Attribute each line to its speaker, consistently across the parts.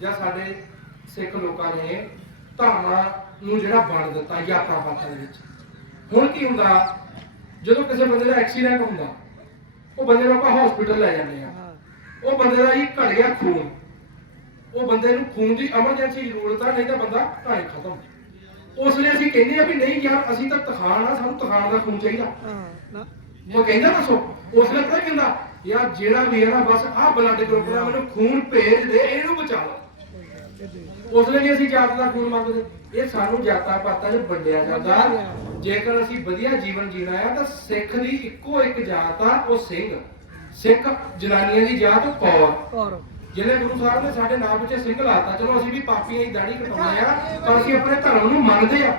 Speaker 1: ਜਾਂ ਸਾਡੇ ਸਿੱਖ ਲੋਕਾਂ ਨੇ ਧਰਮਾਂ ਨੂੰ ਜਿਹੜਾ ਵੰਡ ਦਿੱਤਾ ਯਾਤਰਾ ਪਾਤਾਂ ਦੇ ਵਿੱਚ। ਹੁਣ ਕੀ ਹੁੰਦਾ ਜਦੋਂ ਕਿਸੇ ਬੰਦੇ ਦਾ ਐਕਸੀਡੈਂਟ ਹੁੰਦਾ ਉਹ ਬੰਦੇ ਨੂੰ ਆਪਾਂ ਹਸਪੀਟਲ ਲੈ ਜਾਂਦੇ ਆ ਉਹ ਬੰਦੇ ਦਾ ਹੀ ਘਟ ਗਿਆ ਖੂਨ। ਉਹ ਬੰਦੇ ਨੂੰ ਖੂਨ ਦੀ ਐਮਰਜੈਂਸੀ ਜ਼ਰੂਰਤ ਆ ਨਹੀਂ ਤਾਂ ਬੰਦਾ ਢਾਈ ਖਤਮ। ਉਸ ਲਈ ਅਸੀਂ ਕਹਿੰਦੇ ਆ ਵੀ ਨਹੀਂ ਯਾਰ ਅਸੀਂ ਤਾਂ ਤਖਾਣ ਆ ਸਾਨੂੰ ਤਖਾਣ ਦਾ ਖੂਨ ਚਾਹੀਦਾ।
Speaker 2: ਨਾ।
Speaker 1: ਉਹ ਕਹਿੰਦਾ ਦੱਸੋ ਉਸ ਲਈ ਕਹਿੰਦਾ ਯਾਰ ਜਿਹੜਾ ਵੀ ਹੈ ਨਾ ਬਸ ਆਹ ਬਲੱਡ ਗਰੁੱਪ ਦਾ ਮੈਨੂੰ ਖੂਨ ਭੇਜ ਦੇ ਇਹਨੂੰ ਬਚਾ ਲਓ ਉਸ ਲਈ ਅਸੀਂ ਜਾਤ ਦਾ ਖੂਨ ਮੰਗਦੇ। ਇਹ ਸਾਨੂੰ ਜਾਤਾਂ ਪਾਤਾਂ 'ਚ ਵੰਡਿਆ ਜਾਂਦਾ। ਜੇਕਰ ਅਸੀਂ ਵਧੀਆ ਜੀਵਨ ਜੀਣਾ ਆ ਤਾਂ ਸਿੱਖ ਦੀ ਇੱਕੋ ਇੱਕ ਜਾਤ ਆ ਉਹ ਸਿੰਘ। ਸਿੱਖ ਜਨਾਨੀਆਂ ਦੀ ਜਾਤ ਕੌਰ। ਜਿਹਨੇ ਗੁਰੂ ਸਾਹਿਬ ਨੇ ਸਾਡੇ ਨਾਮ ਵਿੱਚ ਸਿੰਘ ਲਾਤਾ। ਚਲੋ ਅਸੀਂ ਵੀ ਪਾਪੀਆਂ ਦੀ ਦਾੜੀ ਕਟਾਉਂਦੇ ਆ ਪਰ ਅਸੀਂ ਆਪਣੇ ਧਰਮ ਨੂੰ ਮੰਨਦੇ ਆ।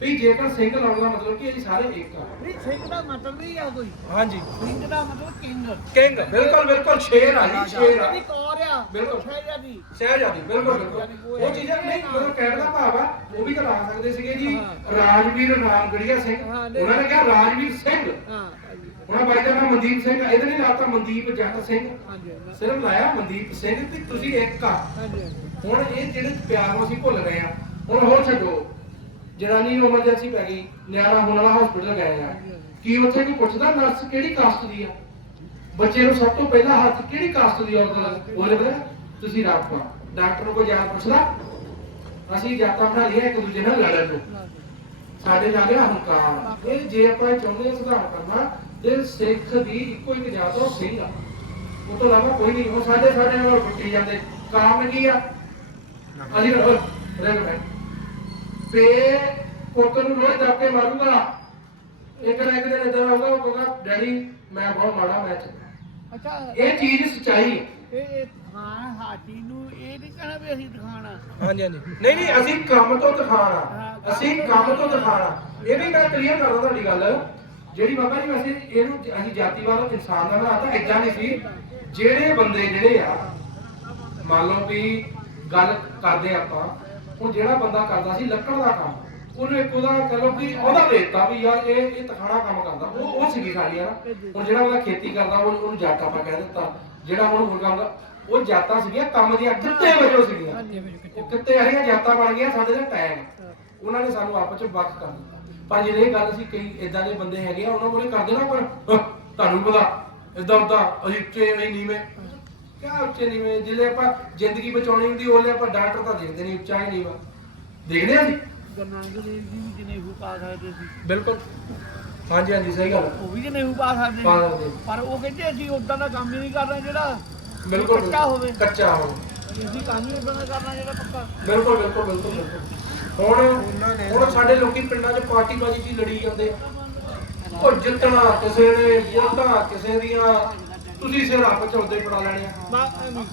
Speaker 1: ਵੀ ਜੇਕਰ ਸਿੰਘ ਲਾਉਣ ਦਾ ਮਤਲਬ ਕਿ ਅਸੀਂ ਸਾਰੇ ਇੱਕ ਆ।
Speaker 2: ਨਹੀਂ ਸਿੰਘ ਦਾ ਮਤਲਬ ਨਹੀਂ ਆ ਕੋਈ।
Speaker 1: ਹਾਂਜੀ।
Speaker 2: ਸਿੰਘ ਦਾ ਮਤਲਬ ਕਿੰਗ
Speaker 1: ਕਿੰਗ ਬਿਲਕੁਲ ਬਿਲਕੁਲ ਸ਼ੇਰ ਆ ਜੀ ਸ਼ੇਰ ਆ।
Speaker 2: ਕੌਰ ਆ
Speaker 1: ਬਿਲਕੁਲ।
Speaker 2: ਸ਼ਹਿਜ਼ਾਦੀ।
Speaker 1: ਸ਼ਹਿਜ਼ਾਦੀ ਬਿਲਕੁਲ ਬਿਲਕੁਲ। ਉਹ ਚੀਜ਼ਾਂ ਨਹੀਂ ਮਤਲਬ ਕਹਿਣ ਦਾ ਭਾਵ ਆ ਉਹ ਵੀ ਤਾਂ ਲਾ ਸਕਦੇ ਸੀਗੇ ਜੀ ਰਾਜਵੀਰ ਰਾਮਗੜੀਆ ਸਿੰਘ। ਉਹਨਾਂ ਨੇ ਕਿਹਾ ਰਾਜਵੀਰ ਸਿੰਘ।
Speaker 2: ਹਾਂ।
Speaker 1: ਬਾਈ ਦਾ ਨਾਮ ਮਨਦੀਪ ਸਿੰਘ ਇਹਦੇ ਨਹੀਂ ਲਾਤਾ ਮਨਦੀਪ ਜੱਟ ਸਿੰਘ।
Speaker 2: ਹਾਂਜੀ
Speaker 1: ਸਿਰਫ ਲਾਇਆ ਮਨਦੀਪ ਸਿੰਘ ਤੇ ਤੁਸੀਂ ਇੱਕ ਆ।
Speaker 2: ਹਾਂਜੀ।
Speaker 1: ਹੁਣ ਇਹ ਜਿਹੜੇ ਪਿਆਰ ਨੂੰ ਅਸੀਂ ਭੁੱਲ ਗਏ ਆ ਹੁਣ ਹੋਰ ਛੱਡੋ। ਜਨਾਨੀ ਨੂੰ ਐਮਰਜੈਂਸੀ ਪੈ ਗਈ ਨਿਆਣਾ ਹੋਣ ਵਾਲਾ ਹਸਪੀਟਲ ਗਏ ਆ। ਕੀ ਉੱਥੇ ਕੋਈ ਪੁੱਛਦਾ ਨਰਸ ਕਿਹੜੀ ਕਾਸਟ ਦੀ ਆ? ਬੱਚੇ ਨੂੰ ਸਭ ਤੋਂ ਪਹਿਲਾਂ ਹੱਥ ਕਿਹੜੀ ਕਾਸਟ ਦੀ ਔਰਤ ਬੋਲੇ ਬਲੇ ਤੁਸੀਂ ਰਾਪਾ ਡਾਕਟਰ ਨੂੰ ਕੋਈ ਜਾਣ ਪੁੱਛਦਾ? ਅਸੀਂ ਜਾਤਾਂ ਬਣਾ ਲਈਆਂ ਇੱਕ ਦੂਜੇ ਨਾਲ ਲੜਨ ਨੂੰ। ਸਾਡੇ ਨਾਲ ਗਿਆ ਹੰਕਾਰ ਇਹ ਜੇ ਆਪਾਂ ਚਾਹੁੰਦੇ ਹਾਂ ਸੁਧਾਰ ਕਰਨਾ ਤੇ ਸਿੱਖ ਦੀ ਇੱਕੋ ਇੱਕ ਜਾਤ ਉਹ ਸਿੰਘ ਆ। ਉਹ ਤੋਂ ਇਲਾਵਾ ਕੋਈ ਨਹੀਂ ਉਹ ਸਾਡੇ ਸਾਡੇ ਨਾਲ ਫੁੱਟੀ ਜਾਂਦੇ। ਕਾਰਨ ਕੀ ਆ? ਅਸੀਂ ਰਹਿ ਤੇ ਕੋਕਰ ਨੂੰ ਰੋਜ਼ ਦੱਬ ਕੇ ਮਾਰੂਗਾ। ਇੱਕ ਨਾ ਇੱਕ ਦਿਨ ਇਦਾਂ ਆਊਗਾ ਉਹ ਕਹੂਗਾ ਡੈਡੀ ਮੈਂ ਬਹੁਤ ਮਾੜਾ ਮੈਚ
Speaker 2: ਅੱਛਾ
Speaker 1: ਇਹ ਚੀਜ਼ ਸੱਚਾਈ ਹੈ।
Speaker 2: ਇਹ ਇਹ ਖਾਣ ਹਾਜੀ ਨੂੰ ਇਹ ਨਹੀਂ ਕਹਿਣਾ ਵੀ ਅਸੀਂ ਦਿਖਾਣਾ
Speaker 1: ਹਾਂਜੀ ਹਾਂਜੀ। ਨਹੀਂ ਨਹੀਂ ਅਸੀਂ ਕੰਮ ਤੋਂ ਦਿਖਾਣਾ ਅਸੀਂ ਕੰਮ ਤੋਂ ਦਿਖਾਣਾ ਇਹ ਵੀ ਮੈਂ ਕਲੀਅਰ ਕਰਦਾ ਤੁਹਾਡੀ ਗੱਲ। ਜਿਹੜੀ ਬਾਬਾ ਜੀ ਵੈਸੇ ਇਹਨੂੰ ਅਸੀਂ ਜਾਤੀਵਾਦ ਇਨਸਾਨ ਦਾ ਬਣਾਤਾ ਏਦਾਂ ਨਹੀਂ ਸੀ। ਜਿਹੜੇ ਬੰਦੇ ਜਿਹੜੇ ਆ ਮੰਨ ਲਓ ਵੀ ਗੱਲ ਕਰਦੇ ਆਪਾਂ ਹੁਣ ਜਿਹੜਾ ਬੰਦਾ ਕਰਦਾ ਸੀ ਲੱਕੜ ਦਾ ਕੰਮ, ਉਹਨੂੰ ਇੱਕ ਉਹਦਾ ਕਹ ਵੀ ਉਹਦਾ ਦੇਤਾ ਵੀ ਯਾਰ ਇਹ ਇਹ ਤਖਾਣਾ ਕੰਮ ਕਰਦਾ, ਉਹ ਉਹ ਸੀਗੀ ਸਾਡੀ ਆ ਹੁਣ ਜਿਹੜਾ ਉਹਦਾ ਖੇਤੀ ਕਰਦਾ, ਉਹ, ਉਹਨੂੰ ਜੱਟ ਆਪਾਂ ਕਹਿ ਦਿੱਤਾ। ਜਿਹੜਾ ਹੁਣ ਹੋਰ ਕੰਮ ਉਹ ਜਾਤਾਂ ਸੀਗੀਆਂ, ਕੰਮ ਦੀਆਂ ਕਿੱਤੇ ਵਜੋਂ ਸੀਗੀਆਂ। ਉਹ ਕਿੱਤੇ ਹਰੀਆਂ ਜਾਤਾਂ ਬਣ ਗਈਆਂ ਸਾਡੇ ਦਾ ਟਾਈਮ ਉਹਨਾਂ ਨੇ ਸਾਨੂੰ ਆਪਸ ਚ ਵੱਖ ਕਰ ਦਿੱਤਾ। ਪਰ ਜਿਹੜੇ ਇਹ ਗੱਲ ਸੀ, ਕਈ ਇਦਾਂ ਦੇ ਬੰਦੇ ਹੈਗੇ ਆ, ਉਹਨਾਂ ਕੋਲੇ ਕਰਦੇ ਨਾ। ਪਰ ਤੁਹਾਨੂੰ ਪਤਾ ਇਦਾਂ ਉਦਾਂ ਅਸੀਂ ਉੱਚੇ ਨਹੀਂ ਨੀਵੇਂ। ਕਿਆ ਉੱਚੇ ਨੀਵੇਂ ਜਿਹੜੇ ਆਪਾਂ ਜ਼ਿੰਦਗੀ ਬਚਾਉਣੀ ਹੁੰਦੀ ਉਹਲੇ ਆਪਾਂ ਡਾਕਟਰ ਤਾਂ ਦੇਖਦੇ ਨਹੀਂ ਉੱਚਾ ਹੀ ਨੀਵਾ ਦੇਖਦੇ ਆ ਜੀ?
Speaker 2: ਗੁਰੂ ਨਾਨਕ ਦੇਵ ਜੀ ਵੀ ਜਨੇਊ ਪਾ ਸਕਦੇ ਸੀ।
Speaker 1: ਬਿਲਕੁਲ। ਹਾਂਜੀ ਹਾਂਜੀ ਸਹੀ ਗੱਲ
Speaker 2: ਉਹ ਵੀ ਜਨੇਊ ਪਾ ਸਕਦੇ
Speaker 1: ਪਾ
Speaker 2: ਸੀ।
Speaker 1: ਸਕਦੇ।
Speaker 2: ਪਰ ਉਹ ਕਹਿੰਦੇ ਅਸੀਂ ਉਦਾਂ ਦਾ ਕੰਮ ਹੀ ਨਹੀਂ ਕਰਨਾ ਜਿਹੜਾ
Speaker 1: ਬਿਲਕੁਲ
Speaker 2: ਕੱਚਾ ਹੋਵੇ।
Speaker 1: ਕੱਚਾ ਹੋਵੇ।
Speaker 2: ਅਸੀਂ ਕੰਮ ਹੀ ਉਦਾਂ ਦਾ ਕਰਨਾ ਜਿਹੜਾ ਪੱਕਾ।
Speaker 1: ਬਿਲਕੁਲ ਬਿਲਕੁਲ ਬਿਲਕੁਲ ਬਿਲਕੁਲ। ਹੁਣ ਹੁਣ ਸਾਡੇ ਲੋਕੀ ਪਿੰਡਾਂ 'ਚ ਪਾਰਟੀ ਬਾਜੀ 'ਚ ਹੀ ਲੜੀ ਜਾਂਦੇ ਆ। ਉਹ ਜਿੱਤਣਾ ਕਿਸੇ ਨੇ ਵੋਟਾਂ ਕਿਸੇ ਦੀਆਂ ਤੁਸੀਂ ਸਿਰ ਆਪ ਚੌਦੇ ਪੜਾ ਲੈਣੇ ਆ।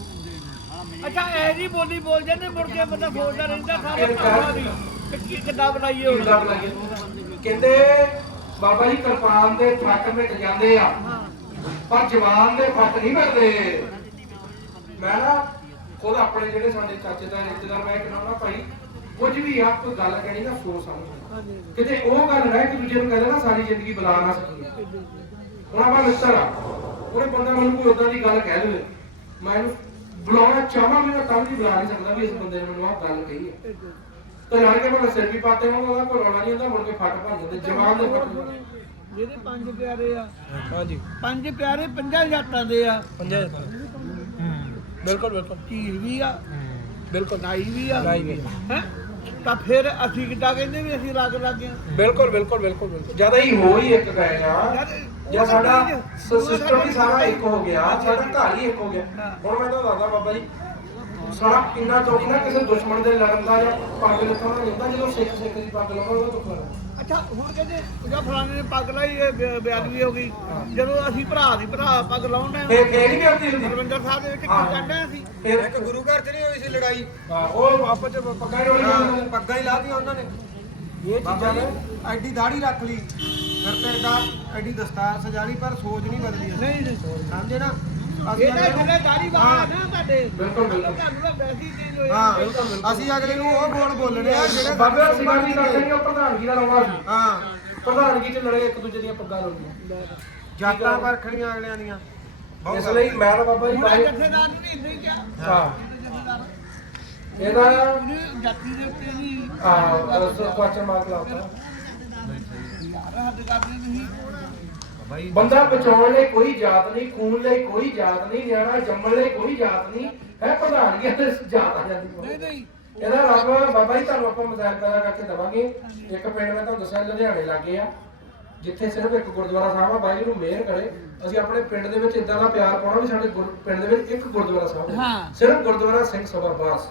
Speaker 2: ਅੱਛਾ ਇਹ ਜੀ ਬੋਲੀ ਬੋਲ ਜਾਂਦੇ ਮੁੜ ਕੇ ਬੰਦਾ ਬੋਲਦਾ ਰਹਿੰਦਾ ਸਾਰੇ ਭਾਸ਼ਾ ਦੀ। ਕਿ ਕਿੱਦਾਂ ਬਣਾਈਏ ਹੁਣ?
Speaker 1: ਕਿੱਦਾਂ ਬਣਾਈਏ? ਕਹਿੰਦੇ ਬਾਬਾ ਜੀ ਕਿਰਪਾਨ ਦੇ ਫੱਟ ਮਿਟ ਜਾਂਦੇ ਆ ਪਰ ਜਵਾਨ ਦੇ ਫੱਟ ਨਹੀਂ ਮਿਟਦੇ ਮੈਂ ਨਾ ਖੁਦ ਆਪਣੇ ਜਿਹੜੇ ਸਾਡੇ ਚਾਚੇ ਦਾ ਰਿਸ਼ਤੇਦਾਰ ਮੈਂ ਕਿਹਾ ਨਾ ਭਾਈ ਕੁਝ ਵੀ ਆ ਕੋਈ ਗੱਲ ਕਹਿਣੀ ਨਾ ਸੋਚ ਸਮਝ। ਕਿਤੇ ਉਹ ਗੱਲ ਰਹਿ ਕਿ ਦੂਜੇ ਨੂੰ ਕਹਿੰਦੇ ਨਾ ਸਾਰੀ ਜ਼ਿੰਦਗੀ ਬੁਲਾ ਨਾ ਸਕੀਏ। ਹੁਣ ਆਪਾਂ ਮਿੱਤਰ ਆ। ਉਹਨੇ ਬੰਦਾ ਮੈਨੂੰ ਕੋਈ ਉਦਾਂ ਦੀ ਗੱਲ ਕਹਿ ਦੇਵੇ। ਮੈਂ ਇਹਨੂੰ ਬੁਲਾਉਣਾ ਚਾਹਾਂ ਮੈਂ ਤਾਂ ਵੀ ਬੁਲਾ ਨਹੀਂ ਸਕਦਾ ਵੀ ਇਸ ਬੰਦੇ ਨੇ ਮੈਨੂੰ ਆਹ ਗੱਲ ਕਹੀ ਹੈ। ਤੇ ਲੜ ਕੇ ਮੈਂ ਸਿਰ ਵੀ ਪਾਤੇ ਹੋਣ ਉਹਦਾ ਕੋਈ ਰੌਲਾ ਨਹੀਂ ਹੁੰਦਾ ਮੁੜ ਕੇ ਫੱਟ ਭੱਜ ਜਾਂਦੇ ਜਵਾਨ ਦੇ ਫੱਟ
Speaker 2: ਜਿਹੜੇ ਪੰਜ ਪਿਆਰੇ ਆ
Speaker 1: ਹਾਂਜੀ।
Speaker 2: ਪੰਜ ਪਿਆਰੇ ਪੰਜਾਂ ਜਾਤਾਂ ਦੇ ਆ।
Speaker 1: ਪੰਜਾਂ ਬਿਲਕੁਲ ਬਿਲਕੁਲ।
Speaker 2: ਧੀਰ ਵੀ ਆ
Speaker 1: ਬਿਲਕੁਲ
Speaker 2: ਨਾਈ ਵੀ ਆ।
Speaker 1: ਨਾਈ ਵੀ
Speaker 2: ਹੈ? ਤਾਂ ਫਿਰ ਅਸੀਂ ਕਿੱਦਾਂ ਕਹਿੰਦੇ ਵੀ ਅਸੀਂ ਲੱਗ ਲੱਗ ਗਏ
Speaker 1: ਬਿਲਕੁਲ ਬਿਲਕੁਲ ਬਿਲਕੁਲ ਬਿਲਕੁਲ। ਜ਼ਿਆਦਾ ਹੀ ਹੋ ਹੀ ਇੱਕ ਗਏ ਆ। ਜਾਂ ਸਾਡਾ ਸਿਸਟਮ ਹੀ ਸਾਰਾ ਇੱਕ ਹੋ ਗਿਆ ਸਾਡਾ ਘਰ ਹੀ ਇੱਕ ਹੋ ਗਿਆ। ਹੁਣ ਮੈਂ ਤੁਹਾਨੂੰ ਦੱਸਦਾ ਬਾਬਾ ਜੀ ਸਾਡਾ ਕਿੰਨਾ ਚੌਕੀ ਨਾ ਕਿਸੇ ਦੁਸ਼ਮਣ ਦੇ ਲੜਨ ਦਾ ਜਾਂ ਪੱਗ ਲੱਥਣ ਦਾ ਨਹੀਂ ਜਦੋਂ ਸਿੱਖ ਸਿੱਖ ਦੀ ਪੱਗ ਲਾਉਂਦਾ ਦੁੱਖ ਲੱਗਦਾ
Speaker 2: ਅੱਛਾ ਹੁਣ ਕਹਿੰਦੇ ਉਹਦਾ ਫਲਾਣੇ ਨੇ ਪੱਗ ਲਾਈ ਇਹ ਬਿਆਦਵੀ ਹੋ ਗਈ। ਜਦੋਂ ਅਸੀਂ ਭਰਾ ਦੀ ਭਰਾ ਪੱਗ ਲਾਉਂਦੇ
Speaker 1: ਫੇਰ ਫੇਰ ਨਹੀਂ ਕਰਦੀ ਹੁੰਦੀ।
Speaker 2: ਹਰਵਿੰਦਰ ਸਾਹਿਬ ਦੇ ਵਿੱਚ ਕੀ ਅਸੀਂ
Speaker 1: ਫੇਰ
Speaker 3: ਇੱਕ ਗੁਰੂ ਘਰ 'ਚ ਨਹੀਂ ਹੋਈ ਸੀ ਲੜਾਈ?
Speaker 1: ਹਾਂ, ਉਹ ਆਪਸ ਚ ਪੱਗਾਂ ਹੀ
Speaker 3: ਪੱਗਾਂ ਹੀ ਲਾਤੀਆਂ ਉਹਨਾਂ ਨੇ।
Speaker 1: ਇਹ ਚੀਜ਼ਾਂ
Speaker 3: ਐਡੀ ਦਾੜੀ ਰੱਖ ਲਈ। ਫਿਰ ਤੇ ਦਾ ਐਡੀ ਦਸਤਾਰ ਸਜਾ ਲਈ ਪਰ ਸੋਚ ਨਹੀਂ ਬਦਲੀ ਅਸੀਂ।
Speaker 2: ਨਹੀਂ ਨਹੀਂ
Speaker 3: ਸਮਝੇ ਨਾ?
Speaker 2: ਇਹ ਤਾਂ ਜਿਹੜੇ ਦਾੜੀ ਵਾਲਾ ਨਾ ਤੁਹਾਡੇ
Speaker 1: ਬਿਲਕੁਲ, ਬਿਲਕੁਲ।
Speaker 2: ਤੁਹਾਨੂੰ ਤਾਂ ਵੈਸੇ ਹੀ ਚੇਂਜ ਹੋਇਆ
Speaker 3: ਹਾਂ। ਅਸੀਂ ਅਗਲੇ ਨੂੰ ਉਹ ਬੋਲ ਬੋਲਣੇ ਆ ਜਿਹੜੇ
Speaker 1: ਬਾਬੇ ਦਾ ਸਿਗਾ ਦੀ ਕਰਦੇ ਨੇ ਉਹ ਪ੍ਰਧਾਨਗੀ ਦਾ ਲਾਉਣਾ ਸੀ।
Speaker 3: ਹਾਂ।
Speaker 1: ਪ੍ਰਧਾਨਗੀ ਚ ਲੜੇ ਇੱਕ ਦੂਜੇ ਦੀਆਂ ਪੱਗਾਂ ਲਾਉਂਦੀਆਂ।
Speaker 3: ਜਾਤਾਂ ਪਰਖਣੀਆਂ ਅਗਲਿਆਂ ਦੀਆਂ। ਬਹੁਤ
Speaker 1: ਇਸ ਲਈ ਮੈਂ ਤਾਂ ਬਾਬਾ ਜੀ
Speaker 2: ਹੁਣ
Speaker 1: ਬਾਈ
Speaker 2: ਜਥੇਦਾਰ ਨੂੰ ਨਹੀਂ ਇਦਾਂ ਹੀ ਕਿਹਾ।
Speaker 1: ਹਾਂ। ਇਹਦਾ
Speaker 2: ਜਾਤੀ ਦੇ ਉੱਤੇ ਵੀ
Speaker 1: ਆ ਕੁਐਸਚਨ ਮਾਰਕ ਲਾਤਾ।
Speaker 2: ਤੁਸੀਂ?
Speaker 3: ਬਾਈ
Speaker 1: ਬੰਦਾ ਬਚਾਉਣ ਲਈ ਕੋਈ ਜਾਤ ਨਹੀਂ ਖੂਨ ਲਈ ਕੋਈ ਜਾਤ ਨਹੀਂ ਨਿਆਣਾ ਜੰਮਣ ਲਈ ਕੋਈ ਜਾਤ ਨਹੀਂ ਹੈ ਪ੍ਰਧਾਨਗੀ ਤੇ ਜਾਤ ਆ ਜਾਂਦੀ
Speaker 2: ਨਹੀਂ। ਨਹੀਂ।
Speaker 1: ਇਹਦਾ ਰੱਬ ਬਾਬਾ ਜੀ ਤੁਹਾਨੂੰ ਆਪਾਂ ਮਜ਼ਾਕ ਪੈਦਾ ਕਰਕੇ ਦਵਾਂਗੇ। ਇੱਕ ਪਿੰਡ ਮੈਂ ਤੁਹਾਨੂੰ ਦੱਸਿਆ ਲੁਧਿਆਣੇ ਲੱਗੇ ਆ ਜਿੱਥੇ ਸਿਰਫ ਇੱਕ ਗੁਰਦੁਆਰਾ ਸਾਹਿਬ ਆ ਬਾਈ ਨੂੰ ਮਿਹਰ ਕਰੇ। ਅਸੀਂ ਆਪਣੇ ਪਿੰਡ ਦੇ ਵਿੱਚ ਇਦਾਂ ਦਾ ਪਿਆਰ ਪਾਉਣਾ ਵੀ ਸਾਡੇ ਪਿੰਡ ਦੇ ਵਿੱਚ ਇੱਕ ਗੁਰਦੁਆਰਾ ਸਾਹਿਬ ਹੈ। ਸਿਰਫ ਗੁਰਦੁਆਰਾ ਸਿੰਘ ਸਭਾ ਬਾਸ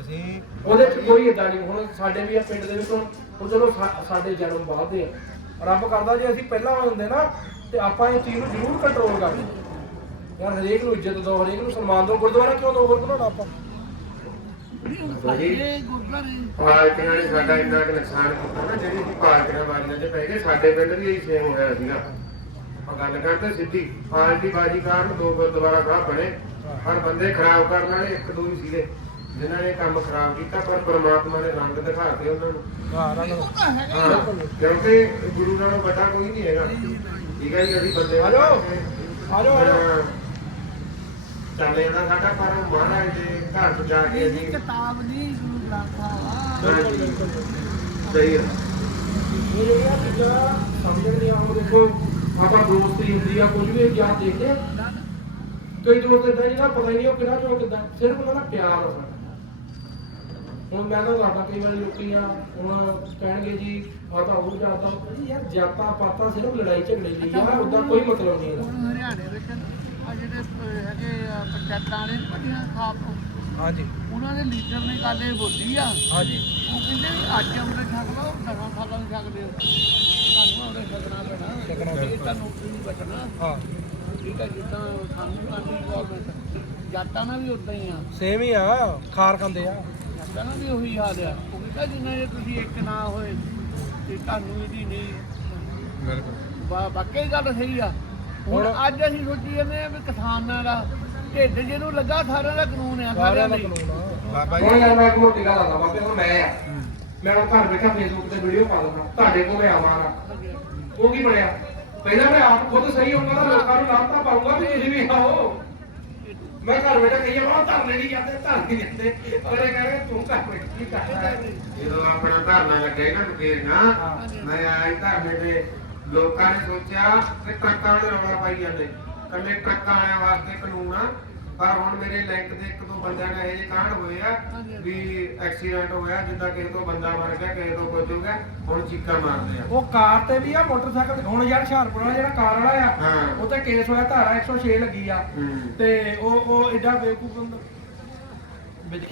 Speaker 3: ਅਸੀਂ
Speaker 1: ਉਹਦੇ ਚ ਕੋਈ ਇਦਾਂ ਨਹੀਂ ਹੁਣ ਸਾਡੇ ਵੀ ਆ ਪਿੰਡ ਦੇ ਵਿੱਚ ਹੁਣ ਚਲੋ ਸਾਡੇ ਜਨਮ ਬਾਅਦ ਦੇ ਆ। ਰੱਬ ਕਰਦਾ ਜੇ ਅਸੀਂ ਪਹਿਲਾਂ ਹੁੰਦੇ ਨਾ ਤੇ ਆਪਾਂ ਇਹ ਚੀਜ਼ ਨੂੰ ਜ਼ਰੂਰ ਕੰਟਰੋਲ ਕਰਦੇ। ਯਾਰ ਹਰੇਕ ਨੂੰ ਇੱਜ਼ਤ ਦਿਓ ਹਰੇਕ ਨੂੰ ਸਨਮਾਨ ਦਿਓ। ਗੁਰਦੁਆਰਾ ਕਿਉਂ ਦੋ ਬਣਾਉਣਾ ਆਪਾਂ?
Speaker 4: ਪਾਰਟੀਆਂ ਨੇ ਸਾਡਾ ਇੰਨਾ ਕੁ ਨੁਕਸਾਨ ਕੀਤਾ ਨਾ ਜਿਹੜੀ ਅਸੀਂ ਪਾਰਟੀਆਂ ਬਾਜ਼ੀਆਂ 'ਚ ਪੈ ਗਏ ਸਾਡੇ ਪਿੰਡ ਵੀ ਇਹੀ ਸੇਮ ਹੋਇਆ ਸੀਗਾ। ਆਪਾਂ ਗੱਲ ਕਰਦੇ ਸਿੱਧੀ ਪਾਰਟੀ ਬਾਜੀ ਕਾਰਨ ਦੋ ਗੁਰਦੁਆਰਾ ਸਾਹਿਬ ਬਣੇ। ਪਰ ਬੰਦੇ ਖਰਾਬ ਕਰਨ ਵਾਲੇ ਇੱਕ ਦੋ ਹੀ ਸੀਗੇ। ਜਿਨ੍ਹਾਂ ਨੇ ਕੰਮ ਖਰਾਬ ਕੀਤਾ ਪਰ ਪਰਮਾਤਮਾ ਨੇ ਰੰਗ ਦਿਖਾ ਕੇ ਉਹਨਾਂ ਨੂੰ।
Speaker 3: ਹਾਂ ਰੰਗ
Speaker 4: ਹਾਂ ਕਿਉਂਕਿ ਗੁਰੂ ਨਾਲੋਂ ਵੱਡਾ ਕੋਈ ਨਹੀਂ ਹੈਗਾ। ਠੀਕ ਹੈ ਜੀ ਅਸੀਂ ਬੰਦੇ
Speaker 1: ਆ ਜਾਓ। ਆ ਜਾਓ।
Speaker 4: ਚੱਲ ਸਾਡਾ ਪਰ ਮਹਾਰਾਜ ਦੇ ਘਰ ਤੋਂ ਜਾ ਕੇ
Speaker 2: ਇਹ
Speaker 4: ਅਸੀਂ
Speaker 2: ਕਿਤਾਬ ਨਹੀਂ ਗੁਰੂ ਗ੍ਰੰਥ ਸਾਹਿਬ।
Speaker 4: ਸਹੀ ਹੈ।
Speaker 1: ਇਹ ਜਿਹੜੀਆਂ ਚੀਜ਼ਾਂ ਸਮਝਣ ਦੀਆਂ ਹੁਣ ਦੇਖੋ ਆਪਾਂ ਦੋਸਤੀ ਹੁੰਦੀ ਆ ਕੁਝ ਵੀ ਜਾਂ ਦੇਖਦੇ ਆ। ਕਈ ਦੋਸਤ ਇਦਾਂ ਜਿਹਨਾਂ ਪਤਾ ਹੀ ਨਹੀਂ ਉਹ ਕਿਹੜਾ ਚੋਂ ਕਿਦਾਂ ਸਿਰਫ ਉਹਨਾਂ ਦਾ ਪਿਆਰ ਆ ਸਾਡਾ। ਹੁਣ ਮੈਂ ਤਾਂ ਦੱਸਦਾ ਕਈ ਵਾਰੀ ਲੋਕੀ ਆ ਹੁਣ ਕਹਿਣਗੇ ਜੀ ਆ ਤਾਂ ਉਹ ਜਾਤਾ ਜੀ ਯਾਰ ਜਾਤਾਂ ਪਾਤਾਂ ਸਿਰਫ ਲੜਾਈ ਝਗੜੇ ਲਈ ਆ ਉਹਦਾ ਕੋਈ ਮਤਲਬ ਨਹੀਂ ਇਹਦਾ
Speaker 2: ਹੁਣ ਹਰਿਆਣੇ ਵਿੱਚ ਆ ਜਿਹੜੇ ਅਹ, ਹੈਗੇ ਆ ਪੰਚਾਇਤਾਂ ਵਾਲੇ ਨੀ ਬਣੀਆਂ ਖਾਪ
Speaker 3: ਹਾਂਜੀ।
Speaker 2: ਉਹਨਾਂ ਦੇ ਲੀਡਰ ਨੇ ਗੱਲ ਇਹ ਬੋਲੀ ਆ।
Speaker 3: ਹਾਂਜੀ।
Speaker 2: ਉਹ ਕਹਿੰਦੇ ਵੀ ਅੱਜ ਅੰਮ੍ਰਿਤ ਛਕ ਲਓ ਦਸਾਂ ਸਾਲਾਂ ਨੂੰ ਛਕਦੇ ਹੋ ਤੁਹਾਨੂੰ ਅੰਮ੍ਰਿਤ ਛਕਣਾ ਪੈਣਾ।
Speaker 3: ਛਕਣਾ
Speaker 2: ਇਹ ਤਾਂ ਨੌਕਰੀ ਨਹੀਂ ਬਚਣਾ।
Speaker 3: ਹਾਂ।
Speaker 2: ਠੀਕ ਹੈ ਜਿੱਦਾਂ ਸਾਨੂੰ ਗਵਰਨਮੈਂਟ ਜਾਤਾਂ ਨਾਲ ਵੀ ਉਦਾਂ ਹੀ ਆ।
Speaker 3: ਸੇਮ ਹੀ ਆ ਖਾਰ ਖਾਂਦੇ ਆ।
Speaker 2: ਨਾਲ ਵੀ ਉਹੀ ਹਾਲ ਆ। ਉਹ ਕਹਿੰਦਾ ਜਿੰਨਾ ਜੇ ਤੁਸੀਂ ਇੱਕ ਨਾ ਹੋਏ ਤੇ ਤੁਹਾਨੂੰ ਇਹਦੀ ਨਹੀਂ
Speaker 3: ਬਿਲਕੁਲ।
Speaker 2: ਵਾ- ਵਾਕਈ ਗੱਲ ਸਹੀ ਆ। ਹੁਣ
Speaker 3: ਹੁਣ-
Speaker 2: ਅੱਜ ਅਸੀਂ ਸੋਚੀ ਜਾਂਦੇ ਆ ਵੀ ਕਿਸਾਨਾਂ ਦਾ ਢਿੱਡ ਜਿਹਨੂੰ ਲੱਗਾ ਸਾਰਿਆਂ ਦਾ ਕਾਨੂੰਨ ਆ
Speaker 3: ਸਾਰਿਆਂ ਦਾ
Speaker 2: ਲਈ
Speaker 3: ਕਾਨੂੰਨ ਆ।
Speaker 4: ਬਾਬਾ
Speaker 1: ਹੁਣ ਯਾਰ ਮੈਂ ਇੱਕ ਮੋਟੀ ਗੱਲ ਆਦਾ ਬਾਬੇ ਹੁਣ ਮੈਂ ਆ। ਮੈਂ ਹੁਣ ਘਰ ਬੈਠਾ ਫੇਸਬੁੱਕ ਤੇ ਵੀਡੀਓ ਪਾ ਦਿੰਦਾ। ਤੁਹਾਡੇ ਕੋਲ ਆਵਾਂਗਾ ਉਹ ਕੀ ਬਣਿਆ? ਪਹਿਲਾਂ ਮੈਂ ਆਪ ਖੁਦ ਸਹੀ ਹੋਊਗਾ ਤਾਂ ਲੋਕਾਂ ਨੂੰ ਲਾਂਭਾ ਪਾਊਂਗਾ ਵੀ ਤੁਸੀਂ ਵੀ ਆਓ। ਮੈਂ ਘਰ ਬੈਠਾ ਕਹੀ ਜਾਵਾਂ ਧਰਨੇ ਨਹੀਂ ਜਾਂਦੇ ਧਰਨੇ ਨਹੀਂ ਜਾਂਦੇ। ਅਗਲੇ ਕਹਿੰਦੇ ਤੂੰ ਘਰ ਬੈਠ ਕੀ ਕਰਦਾ
Speaker 4: ਜਦੋਂ ਆਪਣਾ ਧਰਨਾ ਲੱਗੇ ਨਾ ਦੁਕੇਰਨਾ ਮੈਂ ਆਇਆ ਧਰਨੇ ਤੇ ਲੋਕਾਂ ਨੇ ਸੋਚਿਆ ਕਿ ਟਰੱਕਾਂ ਵਾਲੇ ਰੌਲਾ ਪਾਈ ਜਾਂਦੇ। ਕੱਲੇ ਟਰੱਕਾਂ ਵਾਲਿਆਂ ਵਾਸਤੇ ਕਾਨੂੰਨ ਆ ਪਰ ਹੁਣ ਮੇਰੇ ਲਿੰਕ ਦੇ ਇੱਕ ਦੋ ਬੰਦਿਆਂ ਨੇ ਇਹ ਕਾਂਡ ਹੋਏ ਆ ਵੀ ਐਕਸੀਡੈਂਟ ਹੋਇਆ ਜਿੱਦਾਂ ਕਿਸੇ ਤੋਂ ਬੰਦਾ ਮਰ ਗਿਆ ਕਿਸੇ ਤੋਂ ਕੁਝ ਹੋ ਗਿਆ ਹੁਣ ਚੀਕਾਂ ਮਾਰਦੇ ਆ
Speaker 1: ਉਹ ਕਾਰ ਤੇ ਵੀ ਆ ਮੋਟਰਸਾਈਕਲ ਤੇ ਹੁਣ ਯਾਰ ਹੁਸ਼ਿਆਰਪੁਰ ਵਾਲਾ ਜਿਹੜਾ ਕਾਰ ਵਾਲਾ ਆ
Speaker 4: ਹਾਂ।
Speaker 1: ਉਹ ਤੇ ਕੇਸ ਹੋਇਆ ਧਾਰਾ 106 ਲੱਗੀ ਆ
Speaker 4: ਹੂੰ।
Speaker 1: ਤੇ ਉਹ ਉਹ ਐਡਾ ਬੇਵਕੂਫ ਬੰਦਾ ਵਿੱਚ